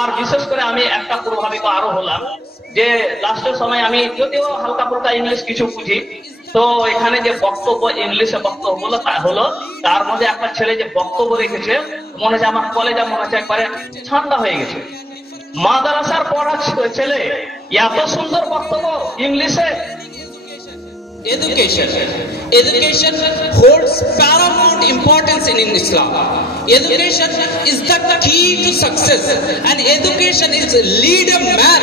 আর বিশেষ করে আমি একটা প্রভাবিত আরো হলাম যে লাস্টের সময় আমি যদিও হালকা ফুলকা ইংলিশ কিছু বুঝি, তো এখানে যে বক্তব্য ইংলিশে বক্তব্য হলো তার মধ্যে একটা ছেলে যে বক্তব্য রেখেছে, মনে হচ্ছে আমার কলেজে মনে হচ্ছে একবারে ঠান্ডা হয়ে গেছে। মাদ্রাসার পড়া ছেলে এত সুন্দর বক্তব্য ইংলিশে। Education holds paramount importance in Islam. Education is the key to success, and education is lead a man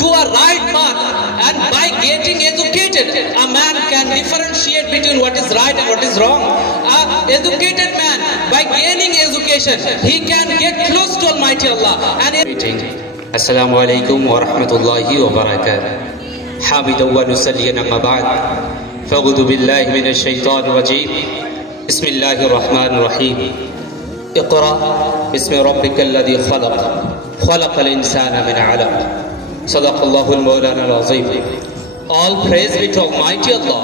to a right path. And by getting educated, a man can differentiate between what is right and what is wrong. A educated man, by gaining education, he can get close to Almighty Allah. And Assalamu alaikum wa rahmatullahi wa barakatuh. حامد ونصلي أما بعد فأعوذ بالله من الشيطان الرجيم بسم الله الرحمن الرحيم اقرأ باسم ربك الذي خلق خلق الإنسان من علق صدق الله المولانا العظيم. All praise be to Almighty Allah,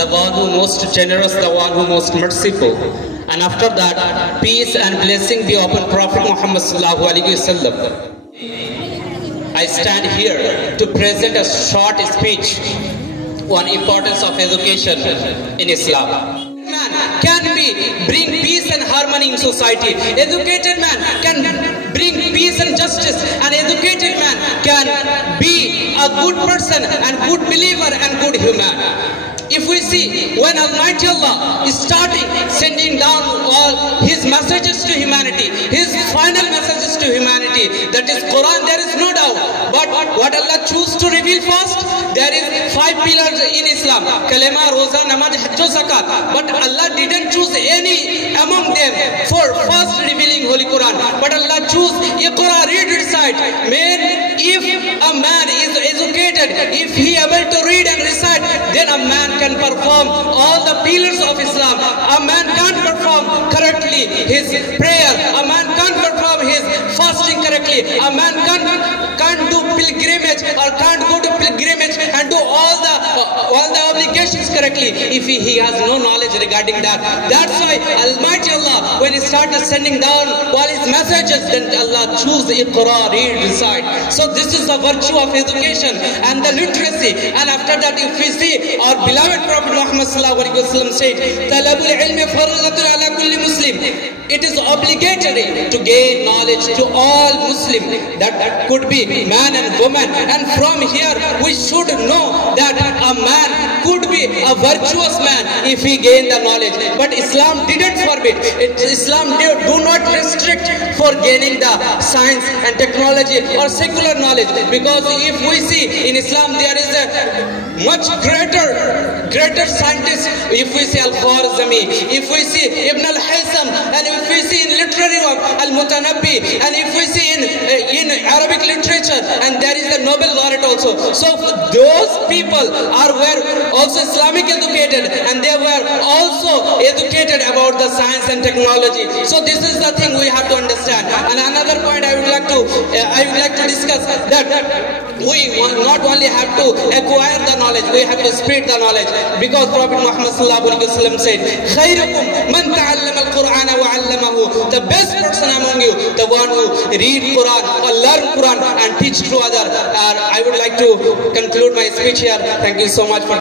the one who most generous, the one who most merciful. And after that, peace and blessing be upon Prophet Muhammad sallallahu alaihi wasallam. I stand here to present a short speech on importance of education in Islam. Man can bring peace and harmony in society. Educated man can bring peace and justice. An educated man can be a good person and good believer and good human. If we see, when Almighty Allah is starting sending down all His messages to humanity, His final messages to humanity, that is Quran, there is no doubt. But what Allah choose to reveal first, there is 5 pillars in Islam: Kalima, Roza, Namaz, Hajj, Zakat. But Allah didn't choose any among them for first revealing Holy Quran. But Allah choose Iqra, read, recite. Man, if a man is educated, if he able to read and recite, then a man can perform all the pillars of Islam. A man can't perform correctly his prayer. A man can't perform his fasting correctly. A man can't do pilgrimage or can't go to pilgrimage and do all the obligations correctly if he has no knowledge regarding that. That's why Almighty Allah, when He started sending down all His messages, then Allah chose Iqra, read, recite. So this is the virtue of education and the literacy. And after that, if we see, our beloved Prophet Muhammad sallallahu alaihi wasallam said, "Talabul ilmi fardhatun ala kulli Muslim." It is obligatory to gain knowledge to all Muslim. That could be man and woman. And from here, we should know that a man could be a virtuous man if he gain the knowledge. But Islam didn't forbid. Islam do not restrict for gaining the science and technology or secular knowledge. Because if we see in Islam, there is a much greater scientist. If we see Al-Khwarizmi, if we see Ibn al-Haytham, and if we see in literary work Al-Mutanabbi, and if we see in Arabic literature, and there is a Nobel laureate also. So those people were also Islamic educated, and they were also educated about the science and technology. So this is the thing we have to understand. And another point I would like to discuss, that we not only have to acquire the knowledge, we have to spread the knowledge. Because Prophet Muhammad sallallahu alaihi wasallam said, "Khairukum man ta'allama al-Quran wa 'allamahu." The best person among you, the one who read Quran or learn Quran and teach to other. I would like to conclude my speech here. Thank you so much for